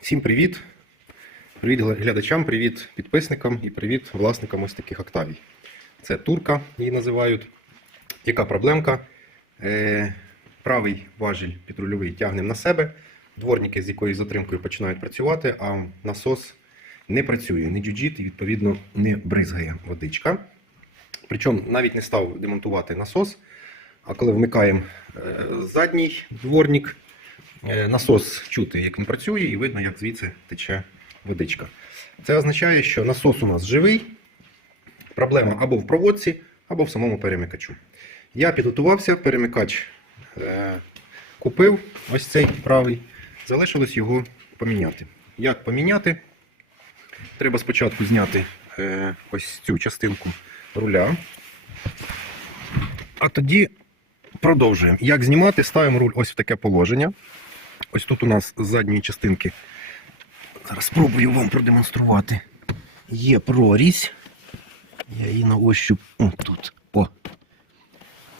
Всім привіт! Привіт глядачам, привіт підписникам і привіт власникам ось таких Октавій. Це турка, її називають. Яка проблемка? Е, правий важіль підрульовий тягнемо на себе. Дворники з якоюсь затримкою починають працювати, а насос не працює, не джуджить і відповідно не бризгає водичка. Причому навіть не став демонтувати насос. А коли вмикаємо е, задній дворник, насос чути, як він працює, і видно, як звідси тече водичка. Це означає, що насос у нас живий. Проблема або в проводці, або в самому перемикачу. Я підготувався, перемикач е, купив ось цей правий. Залишилось його поміняти. Як поміняти? Треба спочатку зняти е, ось цю частинку руля. А тоді продовжуємо. Як знімати? Ставимо руль ось в таке положення. Ось тут у нас з задньої частинки. Зараз спробую вам продемонструвати. Є прорізь. Я її на ощуп. О, тут. О.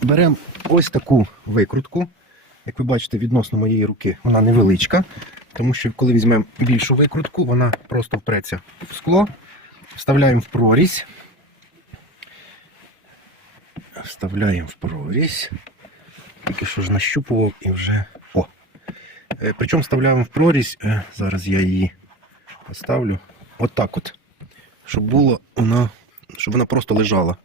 Беремо ось таку викрутку. Як ви бачите, відносно моєї руки вона невеличка, тому що коли візьмемо більшу викрутку, вона просто впреться в скло. Вставляємо в прорізь. Вставляємо в прорізь. Тільки що ж нащупував і вже. Е, Причому вставляємо в прорізь. е, Зараз я її поставлю. Отак от. Щоб було вона, щоб вона просто лежала.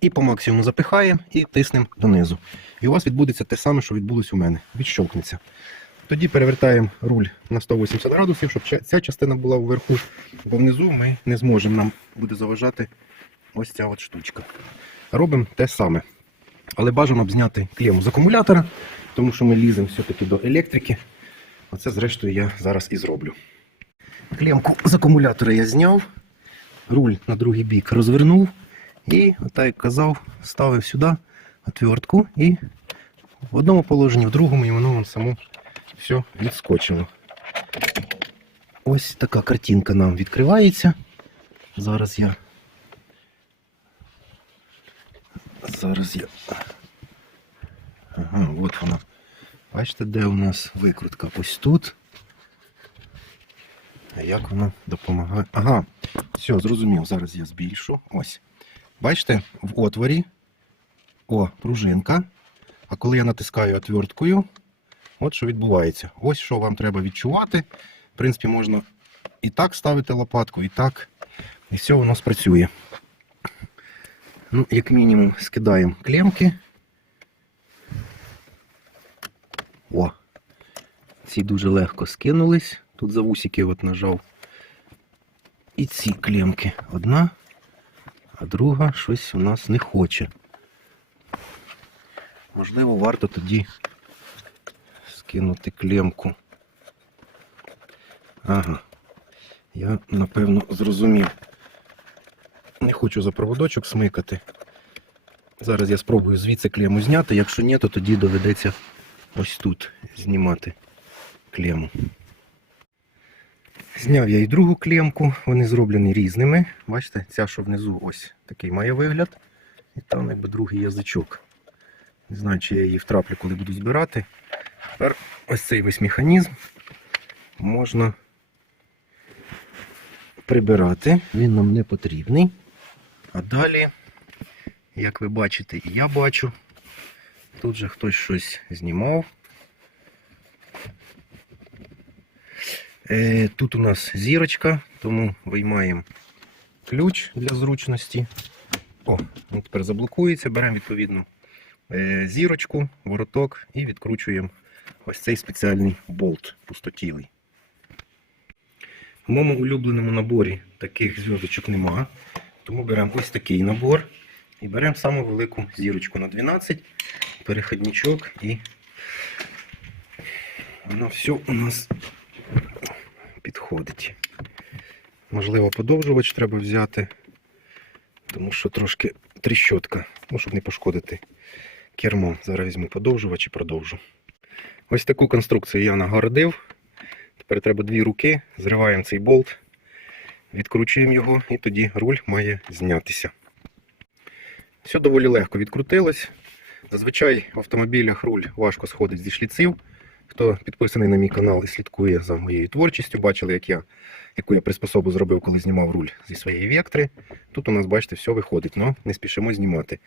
І по максимуму запихаємо і тиснемо донизу. І у вас відбудеться те саме, що відбулось у мене. Відщовкнеться. Тоді перевертаємо руль на 180 градусів, щоб ця частина була вверху, бо внизу ми не зможемо. Нам буде заважати ось ця от штучка. Робимо те саме. Але бажано б зняти клему з акумулятора, тому що ми ліземо все-таки до електрики. Оце, зрештою, я зараз і зроблю. Клемку з акумулятора я зняв, руль на другий бік розвернув і, отак як казав, ставив сюди отвертку і в одному положенні, в другому і воно вон само все відскочило. Ось така картинка нам відкривається. Зараз я. Зараз я. Ага, от вона. Бачите, де у нас викрутка? Ось тут. А як вона допомагає? Ага, все, зрозумів. Зараз я збільшу. Ось. Бачите, в отворі. О, пружинка. А коли я натискаю отверткою, от що відбувається. Ось що вам треба відчувати. В принципі, можна і так ставити лопатку, і так. І все воно спрацює. Ну, як мінімум, скидаємо клемки. О! Ці дуже легко скинулись. Тут за вусики от нажав. І ці клемки. Одна, а друга щось у нас не хоче. Можливо, варто тоді скинути клемку. Ага. Я напевно зрозумів. Не хочу за проводочок смикати. Зараз я спробую звідси клему зняти. Якщо ні, то тоді доведеться ось тут знімати клему. Зняв я і другу клемку, вони зроблені різними. Бачите, ця, що внизу ось такий має вигляд. І там якби другий язичок. Не знаю, чи я її втраплю, коли буду збирати. Тепер ось цей весь механізм можна прибирати. Він нам не потрібний. А далі, як ви бачите, і я бачу, тут же хтось щось знімав. Е, Тут у нас зірочка, тому виймаємо ключ для зручності. О, він тепер заблокується, беремо відповідну е, зірочку, вороток і відкручуємо ось цей спеціальний болт пустотілий. В моєму улюбленому наборі таких зв'язочок нема, тому беремо ось такий набор і беремо саму велику зірочку на 12, переходничок і воно все у нас підходить. Можливо, подовжувач треба взяти, тому що трошки тріщотка, ну, щоб не пошкодити кермо. Зараз візьму подовжувач і продовжу. Ось таку конструкцію я нагородив. Тепер треба дві руки, зриваємо цей болт, відкручуємо його і тоді руль має знятися. Все доволі легко відкрутилось. Зазвичай в автомобілях руль важко сходить зі шліців, Хто підписаний на мій канал і слідкує за моєю творчістю, бачили, як я, яку я приспособу зробив, коли знімав руль зі своєї вектри. Тут у нас, бачите, все виходить, але не спішимо знімати.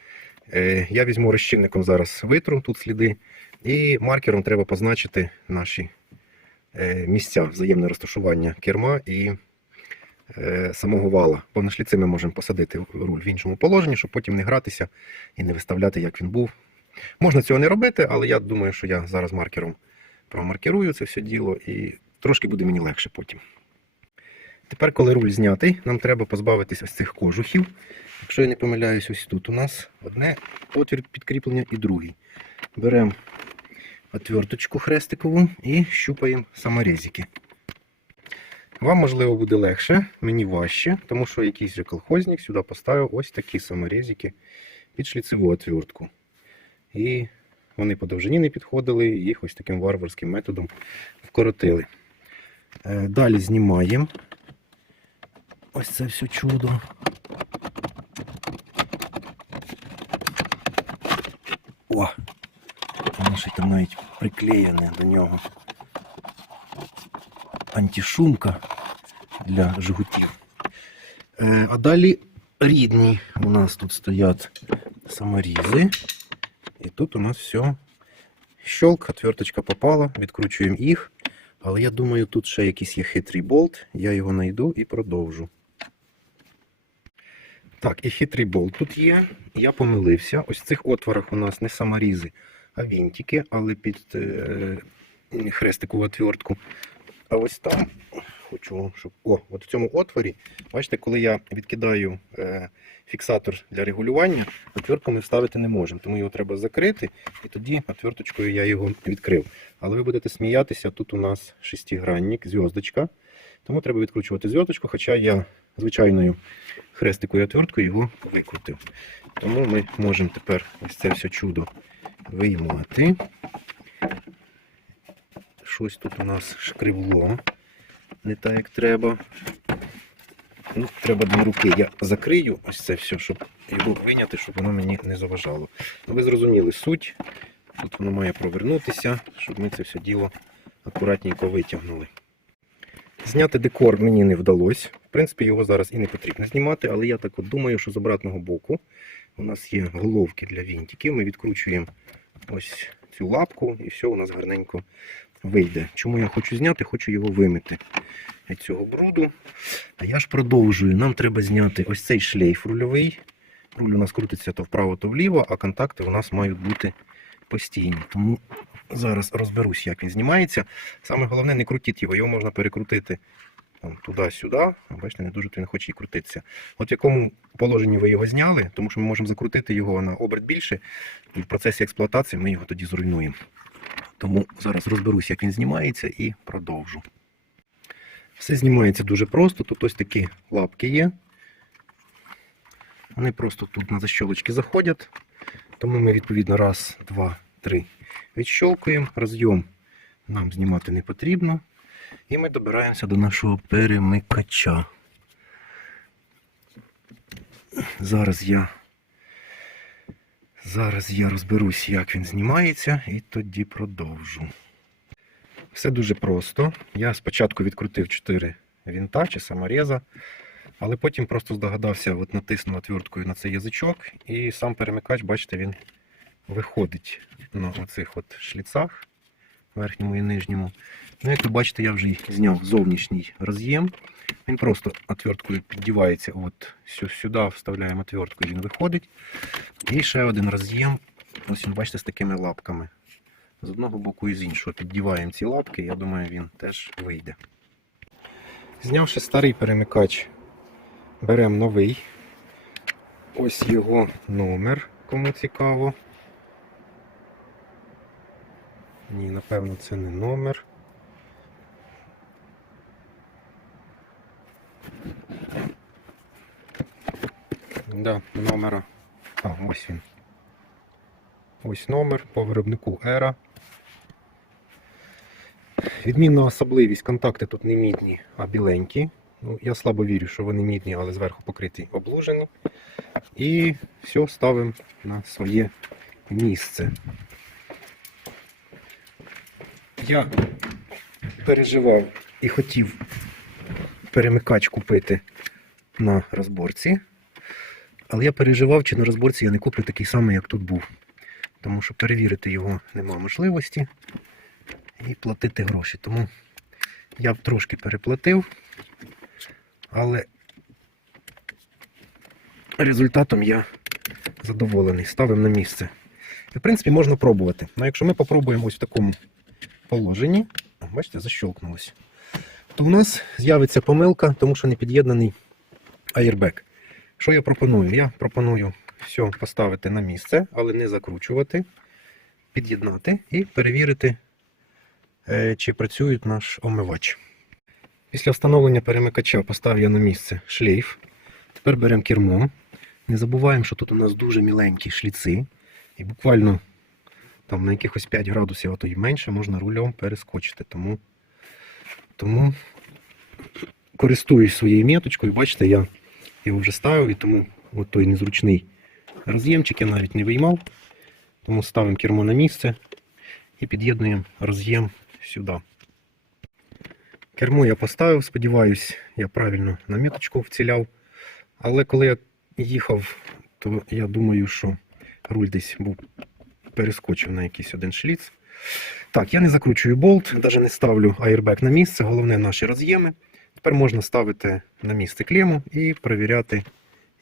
Е, я візьму розчинником зараз витру, тут сліди, і маркером треба позначити наші е, місця взаємне розташування керма і е, самого вала. Бо на шліці ми можемо посадити руль в іншому положенні, щоб потім не гратися і не виставляти, як він був. Можна цього не робити, але я думаю, що я зараз маркером промаркерую це все діло і трошки буде мені легше потім. Тепер, коли руль знятий, нам треба позбавитись ось цих кожухів. Якщо я не помиляюсь, ось тут у нас одне отвір підкріплення і другий. Беремо отверточку хрестикову і щупаємо саморезики. Вам, можливо, буде легше, мені важче, тому що якийсь же колхозник сюди поставив ось такі саморезики під шліцеву отвертку. І вони по довжині не підходили, їх ось таким варварським методом вкоротили. Е, Далі знімаємо ось це все чудо. О! Воно ще там навіть приклеєне до нього антишумка для жгутів. Е, а далі рідні у нас тут стоять саморізи. І тут у нас все. Щелк, отверточка попала, відкручуємо їх. Але я думаю, тут ще якийсь є хитрий болт. Я його знайду і продовжу. Так, і хитрий болт тут є. Я помилився. Ось в цих отворах у нас не саморізи, а вінтики, але під е, хрестикову отвертку. А ось там хочу, щоб. О, от в цьому отворі, бачите, коли я відкидаю е, фіксатор для регулювання, отвертку ми вставити не можемо, тому його треба закрити, і тоді отверточкою я його відкрив. Але ви будете сміятися, тут у нас шестигранник, зв'язочка. Тому треба відкручувати зв'язочку, хоча я звичайною хрестикою отверткою його викрутив. Тому ми можемо тепер ось це все чудо виймати. Щось тут у нас шкривло. Не так, як треба. Ну, треба дві руки. Я закрию ось це все, щоб його виняти, щоб воно мені не заважало. Ну, ви зрозуміли суть. Тут воно має провернутися, щоб ми це все діло акуратненько витягнули. Зняти декор мені не вдалося. В принципі, його зараз і не потрібно знімати, але я так от думаю, що з обратного боку у нас є головки для вінтиків. Ми відкручуємо ось цю лапку і все у нас гарненько вийде. Чому я хочу зняти? Хочу його вимити від цього бруду. А я ж продовжую. Нам треба зняти ось цей шлейф рульовий. Руль у нас крутиться то вправо, то вліво, а контакти у нас мають бути постійні. Тому зараз розберусь, як він знімається. Саме головне, не крутіть його, його можна перекрутити туди-сюди. Бачите, не дуже то він хоче і крутитися. От в якому положенні ви його зняли, тому що ми можемо закрутити його на оберт більше, і в процесі експлуатації ми його тоді зруйнуємо. Тому зараз розберусь, як він знімається, і продовжу. Все знімається дуже просто. Тут ось такі лапки є. Вони просто тут на защолочки заходять. Тому ми відповідно раз, два, три відщолкуємо. Розйом нам знімати не потрібно. І ми добираємося до нашого перемикача. Зараз я Зараз я розберусь, як він знімається, і тоді продовжу. Все дуже просто. Я спочатку відкрутив 4 вінта чи самореза, але потім просто здогадався, от натиснув отверткою на цей язичок, і сам перемикач, бачите, він виходить на оцих от шліцах, верхньому і нижньому. Ну, як ви бачите, я вже зняв зовнішній роз'єм. Він просто отверткою піддівається от сюди, вставляємо отвертку, і він виходить. І ще один роз'єм. Ось він, бачите, з такими лапками. З одного боку і з іншого піддіваємо ці лапки, я думаю, він теж вийде. Знявши старий перемикач, беремо новий. Ось його номер, кому цікаво. Ні, напевно, це не номер. Да, номера. А, ось він. Ось номер по виробнику Era. Відмінна особливість, контакти тут не мідні, а біленькі. Ну, я слабо вірю, що вони мідні, але зверху покриті облужені. І все ставимо на своє місце. Я переживав і хотів перемикач купити на розборці. Але я переживав, чи на розборці я не куплю такий самий, як тут був. Тому що перевірити його нема можливості і платити гроші. Тому я б трошки переплатив, але результатом я задоволений. Ставимо на місце. І, в принципі, можна пробувати. Ну, якщо ми попробуємо ось в такому положенні, бачите, защелкнулось, то у нас з'явиться помилка, тому що не під'єднаний аєрбек. Що я пропоную? Я пропоную все поставити на місце, але не закручувати, під'єднати і перевірити, е, чи працює наш омивач. Після встановлення перемикача поставив я на місце шлейф. Тепер беремо кермо. Не забуваємо, що тут у нас дуже міленькі шліци. І буквально там на якихось 5 градусів, а то й менше, можна рулем перескочити. Тому, тому користуюсь своєю міточкою. Бачите, я його вже ставив, і тому от той незручний роз'ємчик я навіть не виймав. Тому ставимо кермо на місце і під'єднуємо роз'єм сюди. Кермо я поставив, сподіваюсь, я правильно на міточку вціляв. Але коли я їхав, то я думаю, що руль десь був перескочив на якийсь один шліц. Так, я не закручую болт, навіть не ставлю аєрбек на місце, головне наші роз'єми. Тепер можна ставити на місце клему і перевіряти,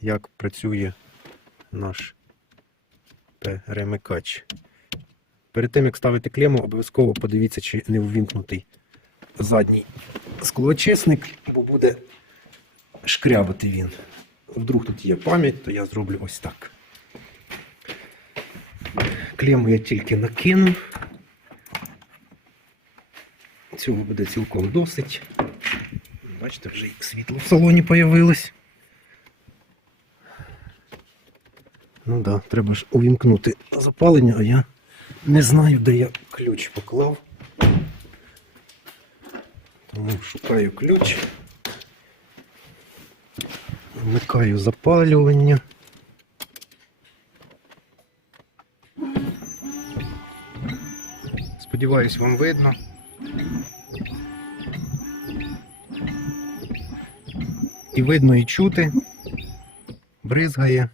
як працює наш перемикач. Перед тим, як ставити клему, обов'язково подивіться, чи не ввімкнутий задній склоочисник, бо буде шкрябати він. Вдруг тут є пам'ять, то я зроблю ось так. Клему я тільки накину. Цього буде цілком досить. Бачите, вже і світло в салоні появилось. Ну да, треба ж увімкнути запалення, а я не знаю, де я ключ поклав. Тому шукаю ключ. Вмикаю запалювання. Сподіваюсь, вам видно. І видно, і чути. Бризгає.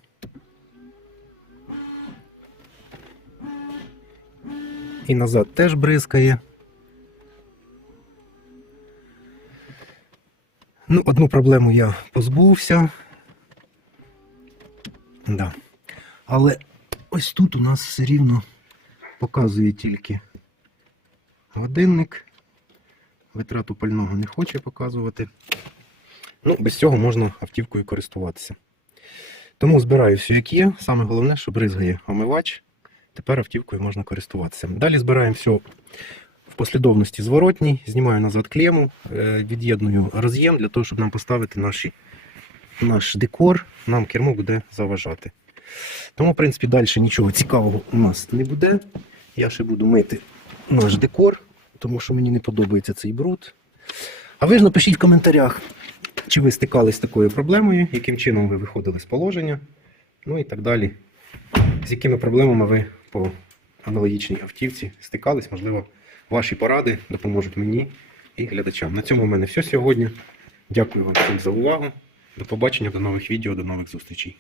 І назад теж бризкає. Ну, одну проблему я позбувся. Да. Але ось тут у нас все рівно показує тільки годинник. Витрату пального не хоче показувати. Ну, без цього можна автівкою користуватися. Тому збираю все, як є. Саме головне, що бризгає омивач. Тепер автівкою можна користуватися. Далі збираємо все в послідовності зворотній, знімаю назад клему, е, від'єдную роз'єм для того, щоб нам поставити наші, наш декор, нам кермо буде заважати. Тому, в принципі, далі нічого цікавого у нас не буде. Я ще буду мити наш декор, тому що мені не подобається цей бруд. А ви ж напишіть в коментарях, чи ви стикались з такою проблемою, яким чином ви виходили з положення, ну і так далі. З якими проблемами ви по аналогічній автівці стикались, можливо, ваші поради допоможуть мені і глядачам. На цьому в мене все сьогодні. Дякую вам всім за увагу. До побачення, до нових відео, до нових зустрічей.